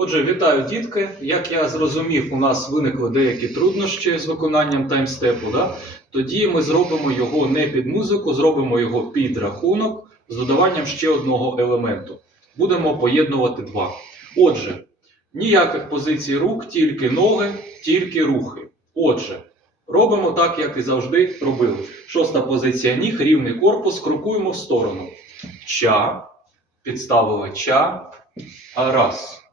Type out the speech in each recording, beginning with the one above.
Отже, вітаю, дітки. Як я зрозумів, у нас виникли деякі труднощі з виконанням таймстепу. Да? Тоді ми зробимо його не під музику, зробимо його під рахунок з додаванням ще одного елементу. Будемо поєднувати два. Отже, ніяких позицій рук, тільки ноги, тільки рухи. Отже, робимо так, як і завжди робили. Шоста позиція ніг, рівний корпус, крокуємо в сторону. Ча, підставили ча, а раз.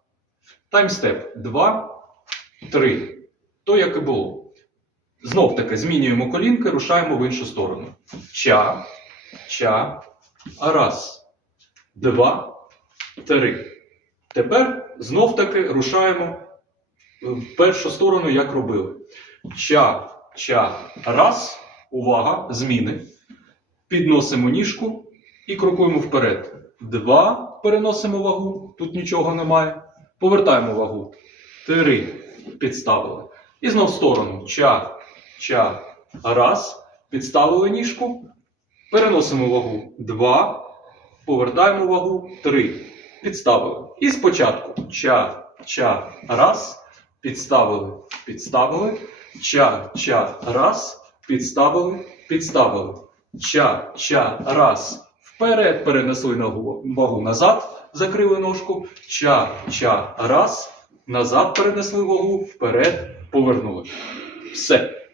Таймстеп 2, 3. То, як і було. Знов таки змінюємо колінки, рушаємо в іншу сторону. Ча, ча, раз, два, три. Тепер знов таки рушаємо в першу сторону, як робили. Ча, ча, раз. Увага, зміни. Підносимо ніжку і крокуємо вперед. Два. Переносимо вагу, тут нічого немає. Повертаємо вагу. Три. Підставили. І знов в сторону. Ча, ча, раз. Підставили ніжку. Переносимо вагу. Два. Повертаємо вагу. Три. Підставили. І спочатку. Ча, ча, раз. Підставили. Підставили. Ча, ча, раз. Підставили. Підставили. Ча, ча, раз. Вперед перенесли вагу назад, закрили ножку. Ча, ча, раз. Назад перенесли вагу, вперед повернули. Все.